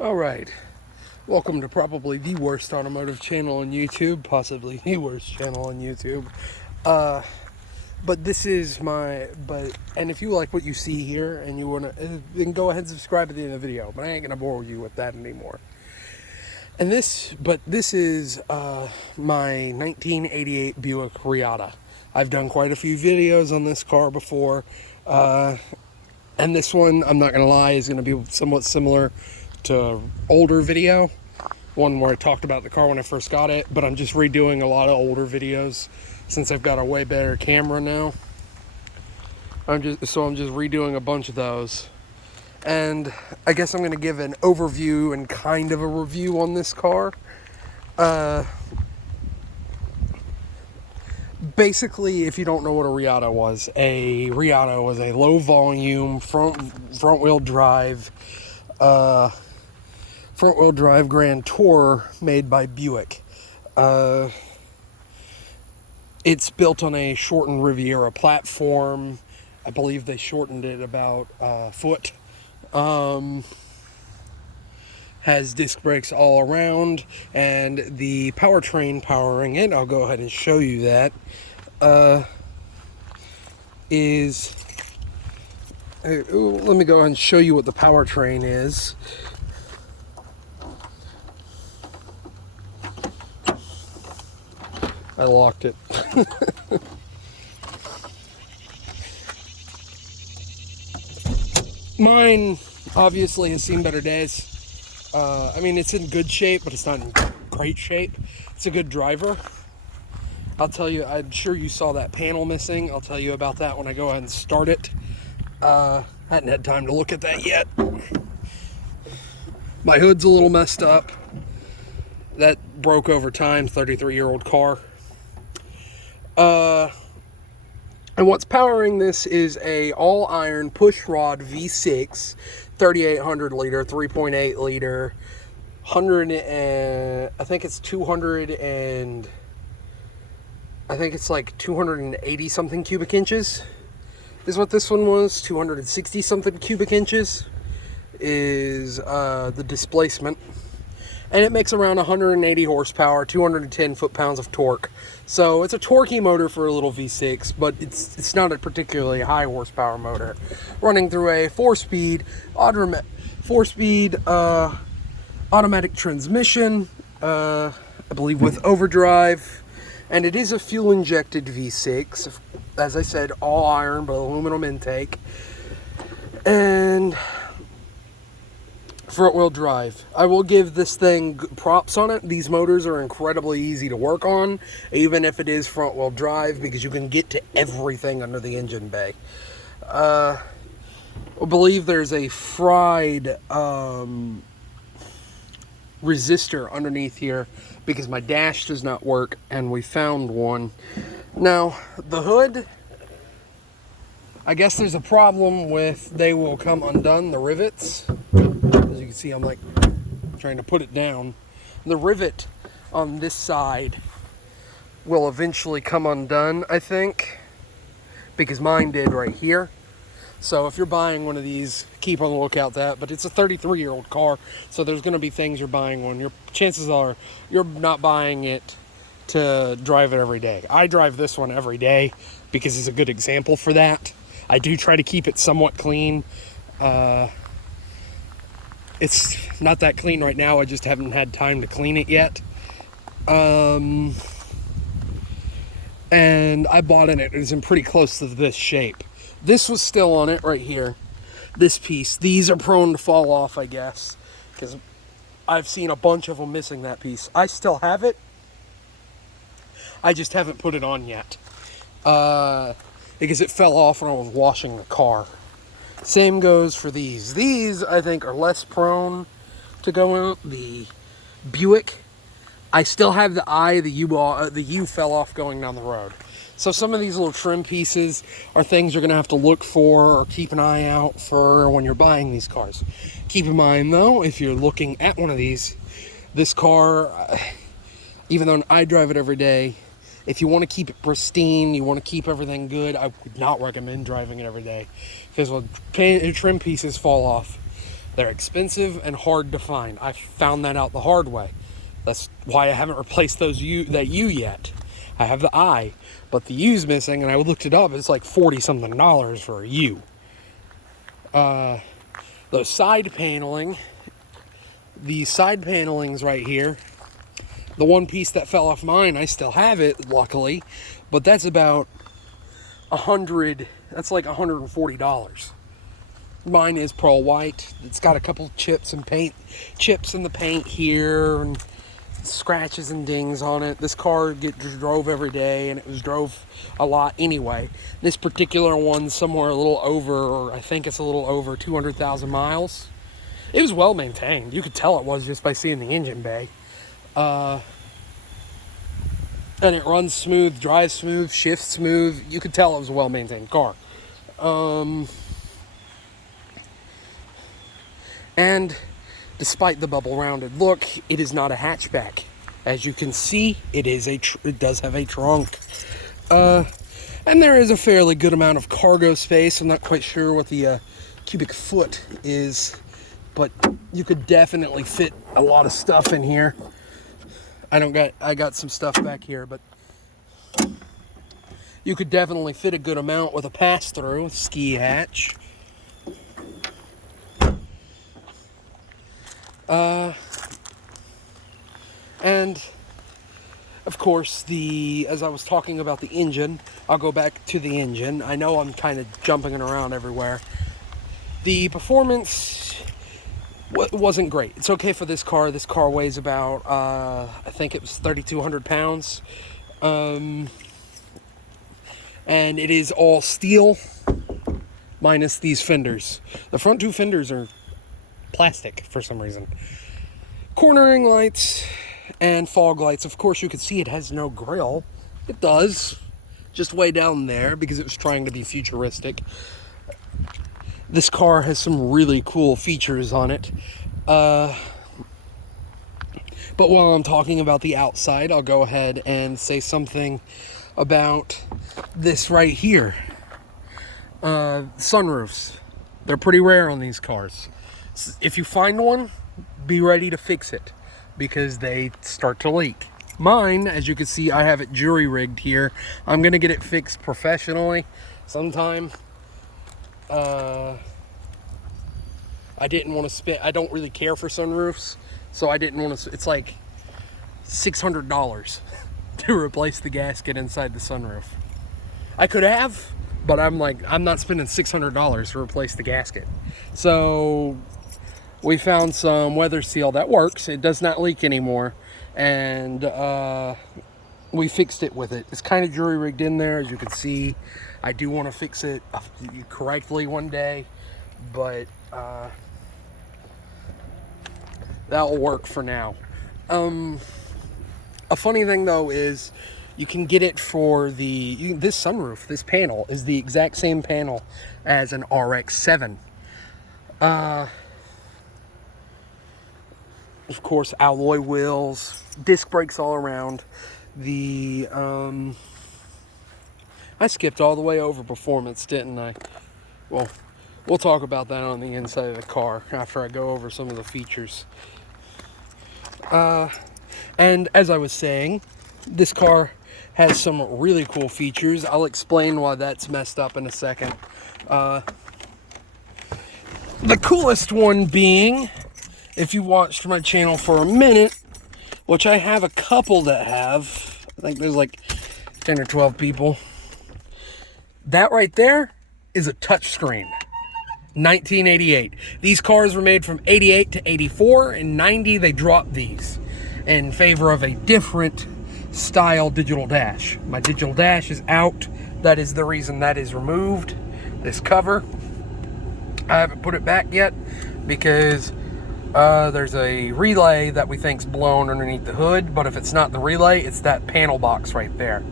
Alright, welcome to probably the worst automotive channel on YouTube, possibly the worst channel on YouTube. But this is and if you like what you see here and you want to, then go ahead and subscribe at the end of the video, but I ain't going to bore you with that anymore. This is my 1988 Buick Reatta. I've done quite a few videos on this car before, and this one, I'm not going to lie, is going to be somewhat similar to older video, one where I talked about the car when I first got it, but I'm just redoing a lot of older videos since I've got a way better camera now. I'm just redoing a bunch of those, and I guess I'm going to give an overview and kind of a review on this car. Basically, if you don't know what a Reatta was a low volume front wheel drive Grand Tourer made by Buick. It's built on a shortened Riviera platform. I believe they shortened it about a foot. Has disc brakes all around, and the powertrain powering it, I'll go ahead and show you that, let me go ahead and show you what the powertrain is. I locked it. Mine obviously has seen better days. I mean, it's in good shape, but it's not in great shape. It's a good driver. I'll tell you, I'm sure you saw that panel missing. I'll tell you about that when I go ahead and start it. Hadn't had time to look at that yet. My hood's a little messed up. That broke over time, 33-year-old car. And what's powering this is a all-iron push-rod V6, 3,800 liter, 3.8 liter, I think it's 280 something cubic inches is what this one was. 260 something cubic inches is the displacement. And it makes around 180 horsepower, 210 foot-pounds of torque. So it's a torquey motor for a little V6, but it's not a particularly high horsepower motor. Running through a four-speed automatic transmission, I believe with overdrive. And it is a fuel-injected V6. As I said, all iron, but aluminum intake. And front-wheel drive. I will give this thing props on it. These motors are incredibly easy to work on, even if it is front-wheel drive, because you can get to everything under the engine bay. I believe there's a fried resistor underneath here because my dash does not work, and we found one. Now, the hood, I guess there's a problem with they will come undone, the rivets. As you can see, I'm like trying to put it down. The rivet on this side will eventually come undone, I think, because mine did right here. So if you're buying one of these, keep on the lookout that. But it's a 33-year-old car, so there's going to be things you're buying one. Your chances are you're not buying it to drive it every day. I drive this one every day because it's a good example for that. I do try to keep it somewhat clean. It's not that clean right now. I just haven't had time to clean it yet. And I bought it. It was in pretty close to this shape. This was still on it right here. This piece. These are prone to fall off, I guess, because I've seen a bunch of them missing that piece. I still have it. I just haven't put it on yet. Because it fell off when I was washing the car. Same goes for these. These, I think, are less prone to go out. The Buick, I still have the U fell off going down the road. So some of these little trim pieces are things you're going to have to look for or keep an eye out for when you're buying these cars. Keep in mind, though, if you're looking at one of these, this car, even though I drive it every day, if you want to keep it pristine, you want to keep everything good, I would not recommend driving it every day. Because when trim pieces fall off, They're expensive and hard to find. I found that out the hard way. That's why I haven't replaced that U yet. I have the I, but the U's missing, and I looked it up. It's like $40-something for a U. The side paneling, these side panelings right here, the one piece that fell off mine, I still have it, luckily, but that's about that's like $140. Mine is pearl white. It's got a couple chips in the paint here, and scratches and dings on it. This car drove every day, and it was drove a lot anyway. This particular one's somewhere a little over, or I think it's a little over 200,000 miles. It was well maintained. You could tell it was just by seeing the engine bay. And it runs smooth, drives smooth, shifts smooth. You could tell it was a well maintained car. And despite the bubble rounded look, it is not a hatchback. As you can see, it does have a trunk. And there is a fairly good amount of cargo space. I'm not quite sure what the cubic foot is, but you could definitely fit a lot of stuff in here. I got some stuff back here, but you could definitely fit a good amount with a pass-through ski hatch. And of course, as I was talking about the engine, I'll go back to the engine. I know I'm kind of jumping around everywhere. The performance wasn't great. It's okay for this car. This car weighs about, I think it was 3,200 pounds. And it is all steel, minus these fenders. The front two fenders are plastic for some reason. Cornering lights and fog lights. Of course, you can see it has no grille. It does, just way down there because it was trying to be futuristic. This car has some really cool features on it. But while I'm talking about the outside, I'll go ahead and say something about this right here. Sunroofs. They're pretty rare on these cars. If you find one, be ready to fix it because they start to leak. Mine, as you can see, I have it jury rigged here. I'm gonna get it fixed professionally sometime. I didn't want to spend, I don't really care for sunroofs, so I didn't want to, it's like $600 to replace the gasket inside the sunroof. I could have, but I'm not spending $600 to replace the gasket. So we found some weather seal that works. It does not leak anymore, and we fixed it with it. It's kind of jury rigged in there, as you can see. I do want to fix it correctly one day, but that'll work for now. A funny thing though is you can get it for this sunroof. This panel is the exact same panel as an RX-7. Of course, alloy wheels, disc brakes all around. I skipped all the way over performance, didn't I? Well, we'll talk about that on the inside of the car after I go over some of the features. And as I was saying, this car has some really cool features. I'll explain why that's messed up in a second. The coolest one being, if you watched my channel for a minute, which I have a couple that have, I think there's like 10 or 12 people. That right there is a touchscreen. 1988. These cars were made from 88 to 84. In 90, they dropped these in favor of a different style digital dash. My digital dash is out. That is the reason that is removed. This cover, I haven't put it back yet because there's a relay that we think's blown underneath the hood, but if it's not the relay, it's that panel box right there.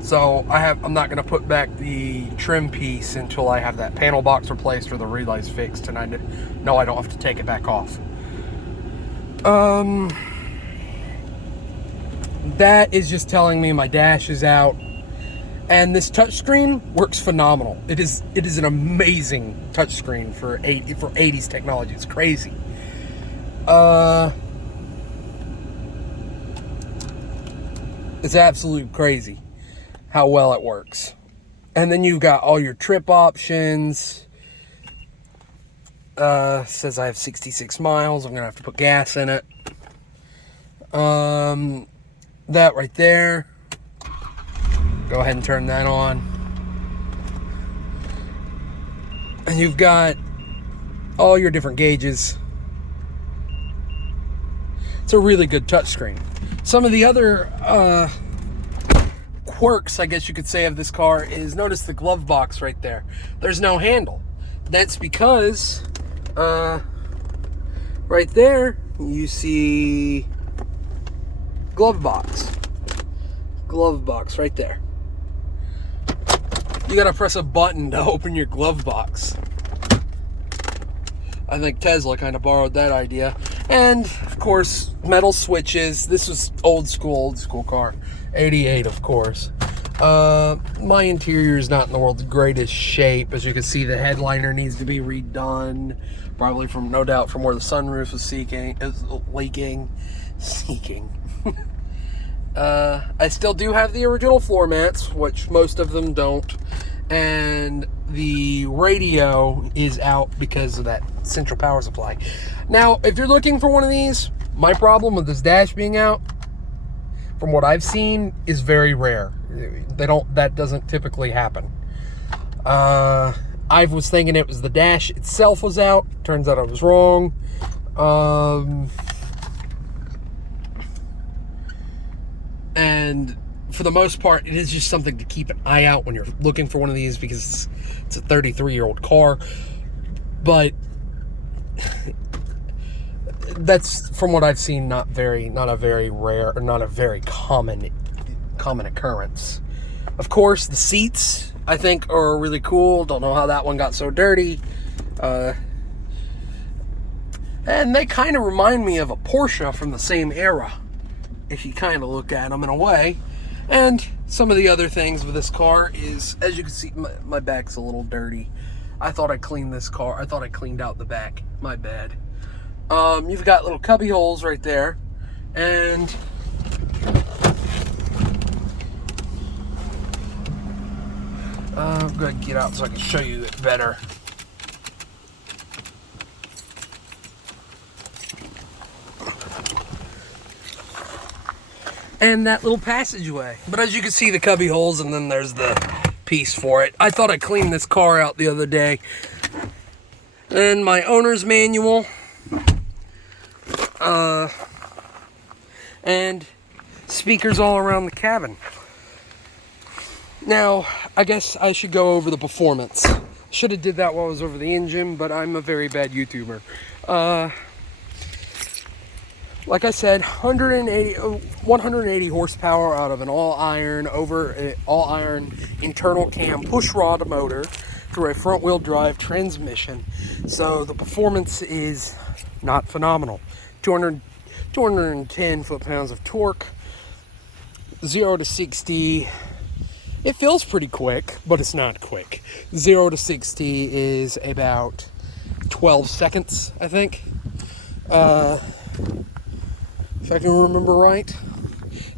So I'm not going to put back the trim piece until I have that panel box replaced or the relays fixed, and I know I don't have to take it back off. That is just telling me my dash is out, And this touchscreen works phenomenal. It is an amazing touchscreen for 80s technology. It's crazy. It's absolutely crazy how well it works. And then you've got all your trip options. Says I have 66 miles. I'm gonna have to put gas in it. That right there. Go ahead and turn that on. And you've got all your different gauges. It's a really good touchscreen. Some of the other quirks, I guess you could say, of this car is, notice the glove box right there. There's no handle. That's because right there you see glove box right there. You gotta press a button to open your glove box. I think Tesla kind of borrowed that idea. And of course, metal switches. This was old school car. 88, of course. My interior is not in the world's greatest shape. As you can see, the headliner needs to be redone. Probably no doubt from where the sunroof is leaking. I still do have the original floor mats, which most of them don't. And the radio is out because of that central power supply. Now, if you're looking for one of these, my problem with this dash being out, from what I've seen, is very rare. That doesn't typically happen. I was thinking it was the dash itself was out. Turns out I was wrong. And for the most part, it is just something to keep an eye out when you're looking for one of these, because it's a 33-year-old car. But that's, from what I've seen, not a very rare, or not a very common occurrence. Of course, the seats, I think, are really cool. Don't know how that one got so dirty. And they kind of remind me of a Porsche from the same era, if you kind of look at them in a way. And some of the other things with this car is, as you can see, my back's a little dirty. I thought I cleaned this car. I thought I cleaned out the back. My bad. You've got little cubby holes right there. And I'm going to get out so I can show you it better. And that little passageway. But as you can see, the cubby holes, and then there's the piece for it. I thought I cleaned this car out the other day. And my owner's manual. And speakers all around the cabin. Now, I guess I should go over the performance. Should have did that while I was over the engine, but I'm a very bad YouTuber. Like I said, 180 horsepower out of an all-iron internal cam push-rod motor through a front-wheel drive transmission. So the performance is not phenomenal. 210 foot-pounds of torque. 0 to 60. It feels pretty quick, but it's not quick. 0 to 60 is about 12 seconds, I think. If I can remember right,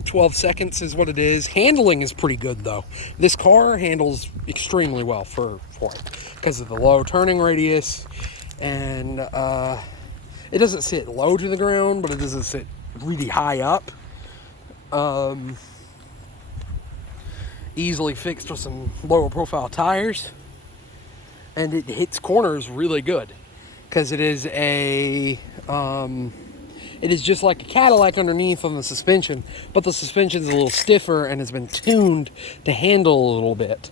12 seconds is what it is. Handling is pretty good, though. This car handles extremely well for it because of the low turning radius, and it doesn't sit low to the ground, but it doesn't sit really high up. Easily fixed with some lower profile tires, and it hits corners really good because it is it is just like a Cadillac underneath on the suspension, but the suspension is a little stiffer and has been tuned to handle a little bit.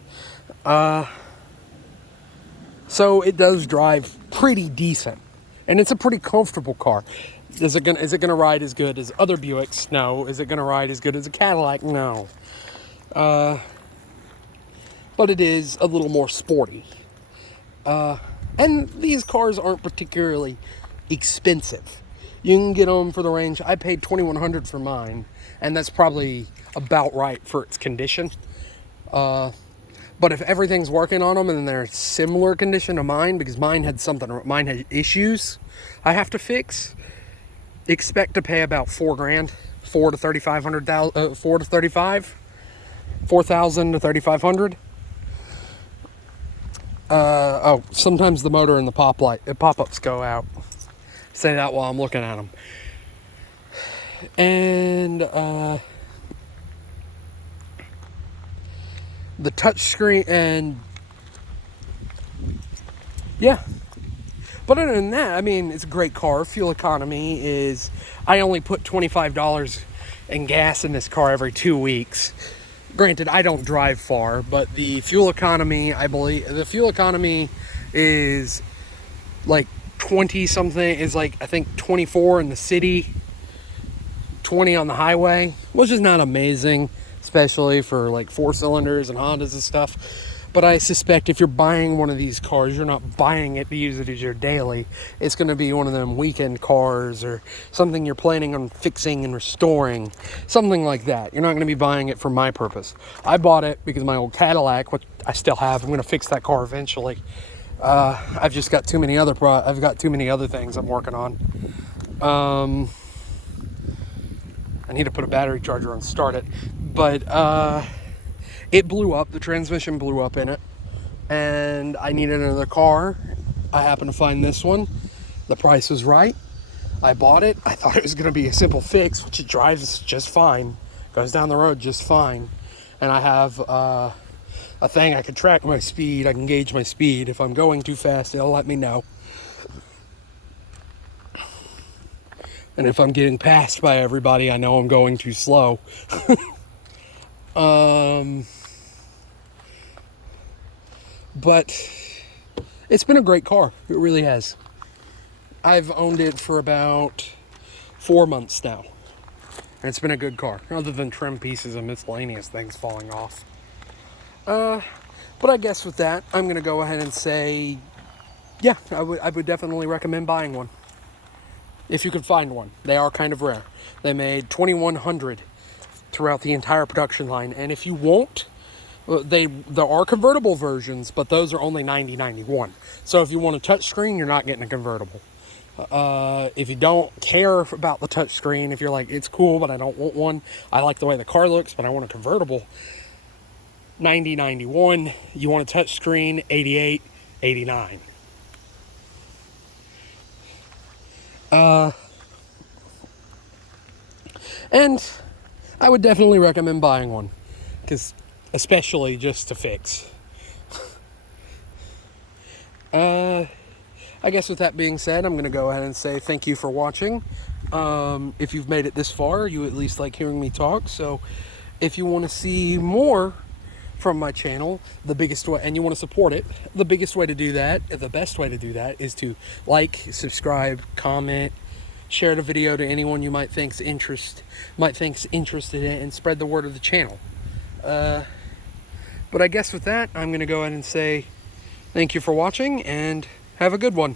So it does drive pretty decent, and it's a pretty comfortable car. Is it gonna ride as good as other Buicks? No. Is it gonna ride as good as a Cadillac? No. But it is a little more sporty. And these cars aren't particularly expensive. You can get them for the range. I paid $2,100 for mine, and that's probably about right for its condition. But if everything's working on them and they're similar condition to mine, because mine had issues I have to fix, expect to pay about $4,000, $4,000 to $3,500. Oh, sometimes the motor and the pop-ups go out. Say that while I'm looking at them. And the touchscreen, and yeah. But other than that, I mean, it's a great car. Fuel economy is, I only put $25 in gas in this car every 2 weeks. Granted, I don't drive far, but the fuel economy, I believe, the fuel economy is like 20 something, is like, I think 24 in the city, 20 on the highway, which is not amazing, especially for like 4 cylinders and Hondas and stuff. But I suspect if you're buying one of these cars, you're not buying it to use it as your daily. It's going to be one of them weekend cars or something you're planning on fixing and restoring. Something like that. You're not going to be buying it for my purpose. I bought it because my old Cadillac, which I still have, I'm going to fix that car eventually. I've just got too many other things I'm working on. I need to put a battery charger on and start it. But it blew up. The transmission blew up in it. And I needed another car. I happened to find this one. The price was right. I bought it. I thought it was going to be a simple fix, which it drives just fine. Goes down the road just fine. And I have a thing I can track my speed. I can gauge my speed. If I'm going too fast, it'll let me know. And if I'm getting passed by everybody, I know I'm going too slow. But it's been a great car. It really has. I've owned it for about 4 months now. And it's been a good car, other than trim pieces and miscellaneous things falling off. But I guess with that, I'm going to go ahead and say, yeah, I would definitely recommend buying one. If you could find one. They are kind of rare. They made 2,100 throughout the entire production line. And if you won't, there are convertible versions, but those are only $90.91. So if you want a touchscreen, you're not getting a convertible. If you don't care about the touchscreen, if you're like, it's cool, but I don't want one, I like the way the car looks, but I want a convertible, $90.91. You want a touchscreen, $88.89. And I would definitely recommend buying one, because especially just to fix. I guess with that being said, I'm going to go ahead and say thank you for watching. If you've made it this far, you at least like hearing me talk. So if you want to see more from my channel, the biggest way, and you want to support it, the best way to do that is to like, subscribe, comment, share the video to anyone you might think's interested in it, and spread the word of the channel. But I guess with that, I'm going to go ahead and say thank you for watching, and have a good one.